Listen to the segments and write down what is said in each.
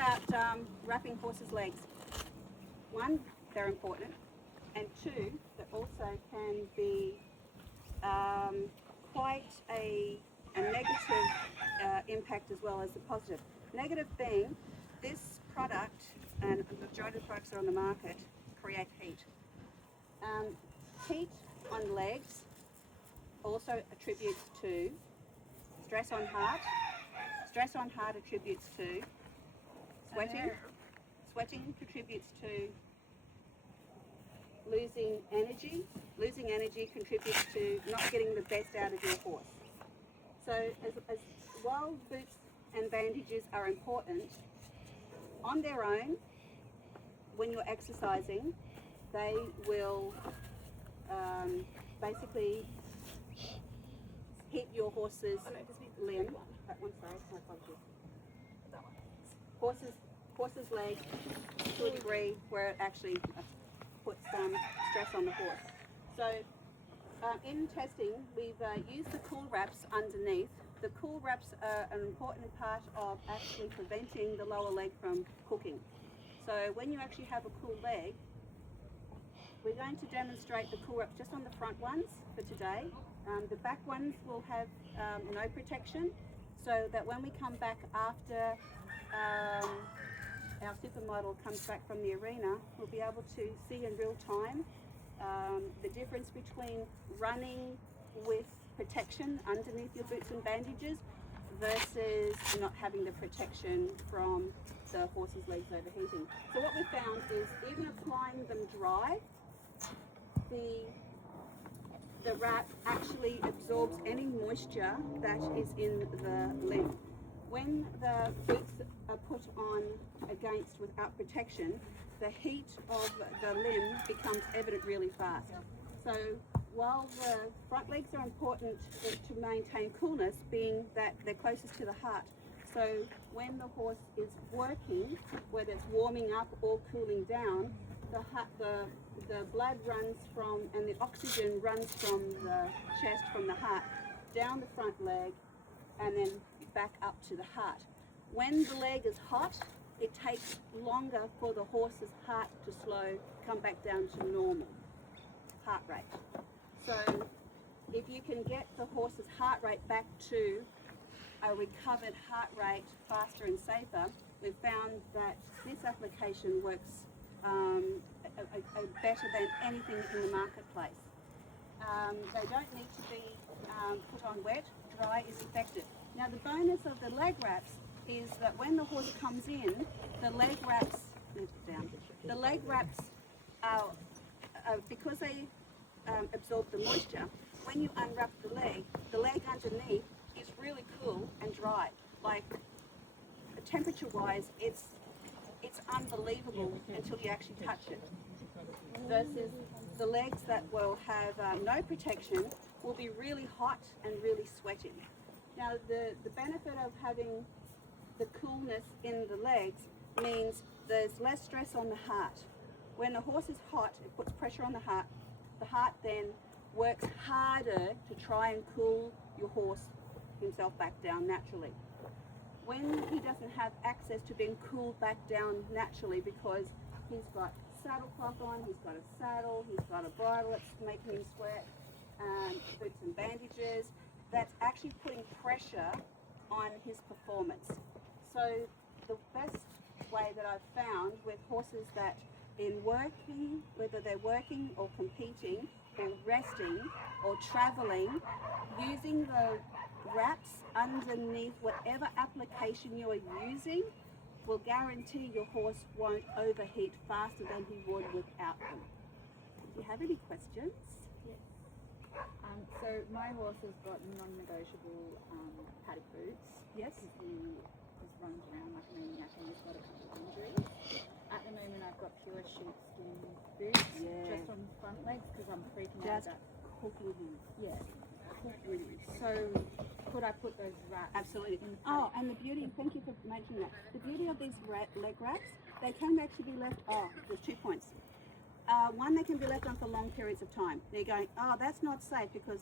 about wrapping horses' legs. One, they're important, and two, they also can be quite a negative impact as well as a positive. Negative being, this product, and the majority of the products that are on the market, create heat. Heat on legs also attributes to stress on heart. Stress on heart attributes to sweating. Sweating contributes to losing energy. Losing energy contributes to not getting the best out of your horse. So while boots and bandages are important, on their own, when you're exercising, they will basically hit your horse's limb. That one, sorry, my apologies. Horse's leg to a degree where it actually puts some stress on the horse. So in testing, we've used the cool wraps underneath. The cool wraps are an important part of actually preventing the lower leg from cooking. So when you actually have a cool leg, we're going to demonstrate the cool wraps just on the front ones for today. The back ones will have no protection, so that when we come back after our supermodel comes back from the arena, we'll be able to see in real time the difference between running with protection underneath your boots and bandages versus not having the protection from the horse's legs overheating. So what we found is even applying them dry, the wrap actually absorbs any moisture that is in the limb. When the boots are put on against without protection, the heat of the limb becomes evident really fast. So while the front legs are important to maintain coolness, being that they're closest to the heart, so when the horse is working, whether it's warming up or cooling down, the blood runs from, and the oxygen runs from the chest, from the heart, down the front leg, and then back up to the heart. When the leg is hot, it takes longer for the horse's heart to come back down to normal heart rate. So if you can get the horse's heart rate back to a recovered heart rate faster and safer, we've found that this application works better than anything in the marketplace. They don't need to be put on wet. Dry is effective. Now the bonus of the leg wraps is that when the horse comes in, the leg wraps are because they absorb the moisture. When you unwrap the leg underneath is really cool and dry. Like temperature-wise, it's unbelievable until you actually touch it. Versus the legs that will have no protection will be really hot and really sweating. Now the benefit of having the coolness in the legs means there's less stress on the heart. When the horse is hot, it puts pressure on the heart. The heart then works harder to try and cool your horse himself back down naturally. When he doesn't have access to being cooled back down naturally because he's got saddle cloth on, he's got a saddle, he's got a bridle that's making him sweat, boots and bandages, that's actually putting pressure on his performance. So the best way that I've found with horses that in working, whether they're working or competing or resting or traveling, using the wraps underneath whatever application you're using will guarantee your horse won't overheat faster than he would without them. Do you have any questions? Yes. So my horse has got non-negotiable paddock boots. Yes. He just runs around like a maniac and he's got a couple of injuries. At the moment I've got pure sheepskin boots just on the front legs because I'm freaking out about cooking him. Yeah. So could I put those wraps? Absolutely. In the Oh, paddock? and the beauty, thank you for mentioning that. The beauty of these leg wraps, they can actually be left, there's 2 points. One, they can be left on for long periods of time. They're going, that's not safe because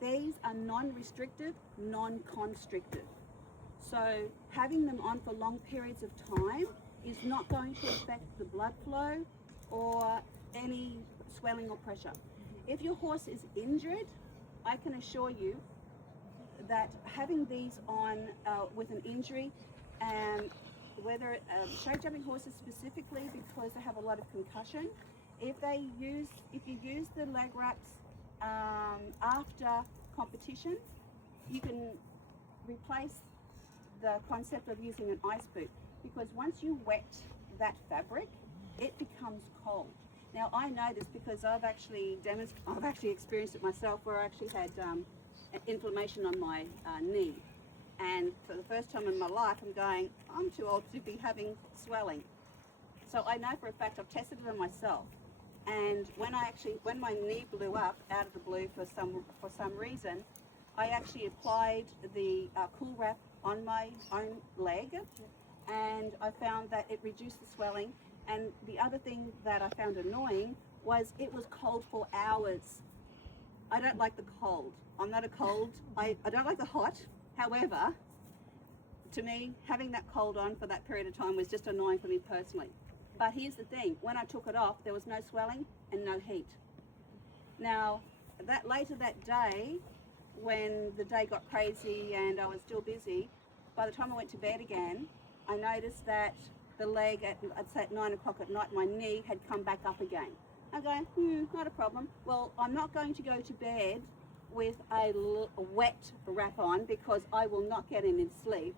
these are non-restrictive, non-constrictive. So having them on for long periods of time is not going to affect the blood flow or any swelling or pressure. If your horse is injured, I can assure you that having these on with an injury, and whether show jumping horses specifically because they have a lot of concussion, if you use the leg wraps after competition, you can replace the concept of using an ice boot, because once you wet that fabric, it becomes cold. Now I know this because I've actually experienced it myself, where I actually had inflammation on my knee, and for the first time in my life I'm too old to be having swelling. So I know for a fact, I've tested it on myself, and when my knee blew up out of the blue for some reason, I actually applied the cool wrap on my own leg, and I found that it reduced the swelling. And the other thing that I found annoying was it was cold for hours. I don't like the cold. I'm not a cold, I don't like the hot. However, to me, having that cold on for that period of time was just annoying for me personally. But here's the thing, when I took it off, there was no swelling and no heat. Now, later that day, when the day got crazy and I was still busy, by the time I went to bed again, I noticed that the leg at 9 o'clock at night, my knee had come back up again. I'm going, not a problem. Well, I'm not going to go to bed with a wet wrap on, because I will not get any sleep,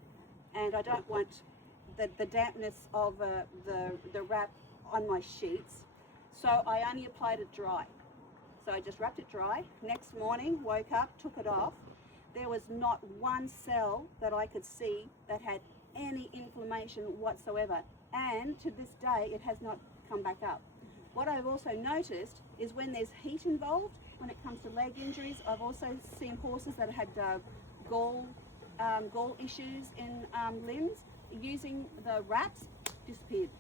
and I don't want the dampness of the wrap on my sheets. So I only applied it dry. So I just wrapped it dry. Next morning, woke up, took it off. There was not one cell that I could see that had any inflammation whatsoever. And to this day, it has not come back up. What I've also noticed is when there's heat involved, when it comes to leg injuries, I've also seen horses that had gall issues in limbs, using the wraps, disappeared.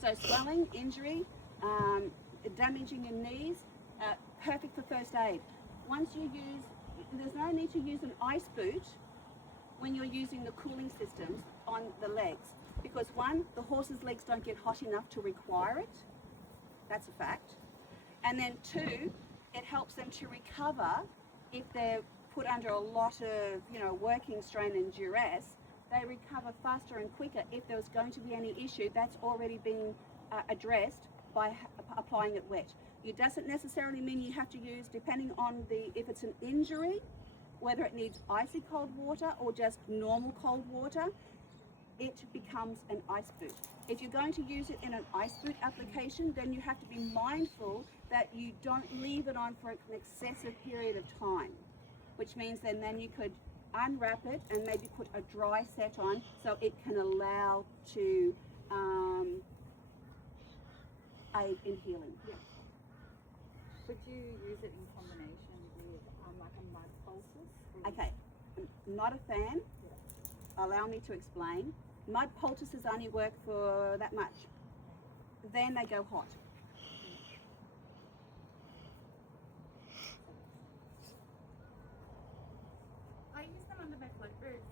So swelling, injury, damaging your knees, perfect for first aid. There's no need to use an ice boot when you're using the cooling systems on the legs, because one, the horse's legs don't get hot enough to require it. That's a fact. And then two, it helps them to recover if they're put under a lot of working strain and duress. They recover faster and quicker if there's going to be any issue that's already been addressed by applying it wet. It doesn't necessarily mean you have to use, depending on if it's an injury, whether it needs icy cold water or just normal cold water, it becomes an ice boot. If you're going to use it in an ice boot application, then you have to be mindful that you don't leave it on for an excessive period of time, which means then you could unwrap it and maybe put a dry set on so it can allow to aid in healing. Yeah. Would you use it in combination with like a mud poultice? Okay, I'm not a fan. Yeah. Allow me to explain. Mud poultices only work for that much. Then they go hot. I use them under my float boots.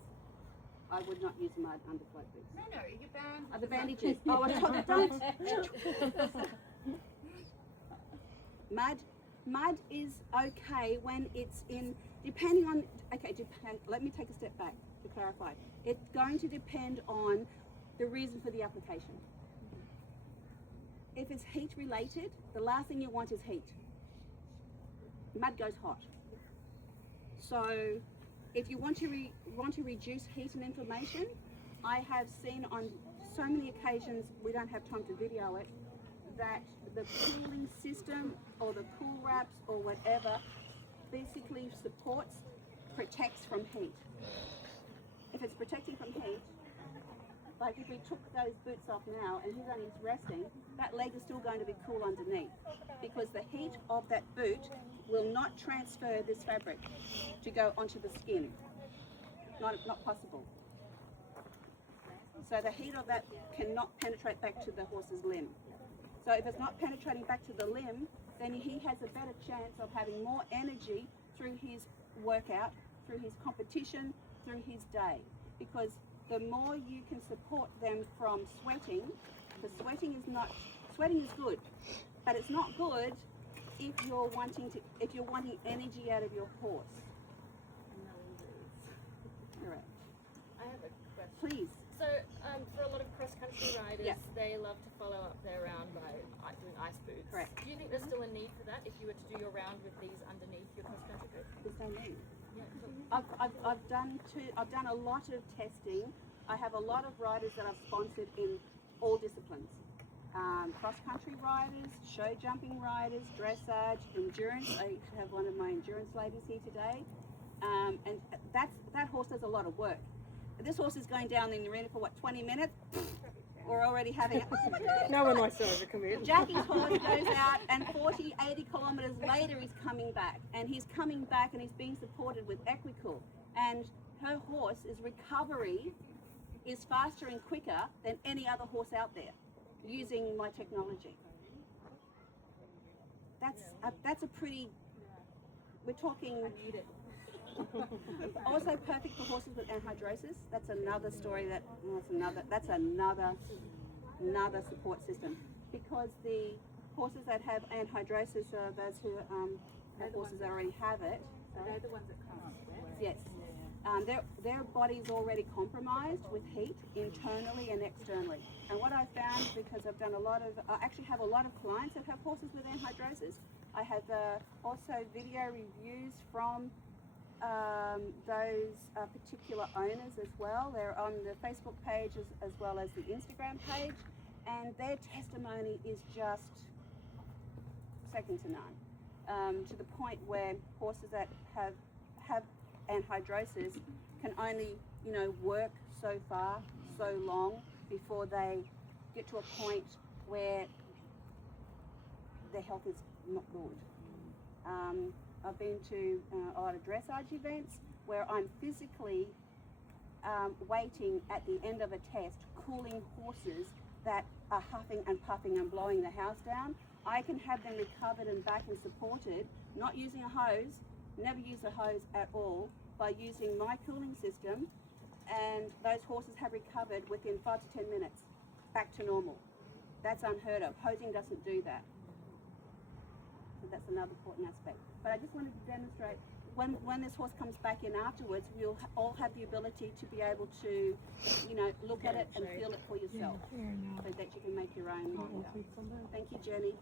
I would not use mud under float boots. No, your band. Are the bandages? Oh, I told you don't. Mud is okay when it's in, depending on, let me take a step back to clarify. It's going to depend on the reason for the application. If it's heat related, the last thing you want is heat. Mud goes hot. So if you want to reduce heat and inflammation, I have seen on so many occasions, we don't have time to video it, that the cooling system or the cool wraps or whatever basically protects from heat. If it's protecting from heat, like if we took those boots off now and he's only resting, that leg is still going to be cool underneath, because the heat of that boot will not transfer this fabric to go onto the skin. Not possible. So the heat of that cannot penetrate back to the horse's limb. So if it's not penetrating back to the limb, then he has a better chance of having more energy through his workout, through his competition, through his day. because the more you can support them from sweating, because sweating is good, but it's not good if you're wanting energy out of your horse. Correct. I have a question. Please. So, for a lot of cross-country riders, Yeah. they love to follow up their round by doing ice boots. Correct. Do you think there's still a need for that if you were to do your round with these underneath your cross-country boot? There's no need. Yeah. I've done a lot of testing. I have a lot of riders that I've sponsored in all disciplines. Cross-country riders, show jumping riders, dressage, endurance. I have one of my endurance ladies here today. And that horse does a lot of work. This horse is going down in the arena for 20 minutes? We're already having it. No one likes to overcommit. Jackie's horse goes out and 40, 80 kilometres later he's coming back. And he's coming back and he's being supported with Equicool. And her horse's recovery is faster and quicker than any other horse out there using my technology. That's a pretty, we're talking, also perfect for horses with anhydrosis. That's another story that's another support system, because the horses that have anhydrosis are those who have horses that already have it. They're the ones that can't sweat. Yes. Their body's already compromised with heat internally and externally. And what I found, because I've done I actually have a lot of clients that have horses with anhydrosis. I have also video reviews from those particular owners as well. They're on the Facebook page as well as the Instagram page, and their testimony is just second to none. To the point where horses that have anhydrosis can only, work so far, so long before they get to a point where their health is not good. I've been to a lot of dressage events where I'm physically waiting at the end of a test, cooling horses that are huffing and puffing and blowing the house down. I can have them recovered and back and supported, not using a hose, never use a hose at all, by using my cooling system, and those horses have recovered within 5 to 10 minutes, back to normal. That's unheard of. Hosing doesn't do that. So that's another important aspect. But I just wanted to demonstrate, when this horse comes back in afterwards, we'll all have the ability to be able to, look at it and feel it for yourself, so that you can make your own mind up. Thank you, Jenny.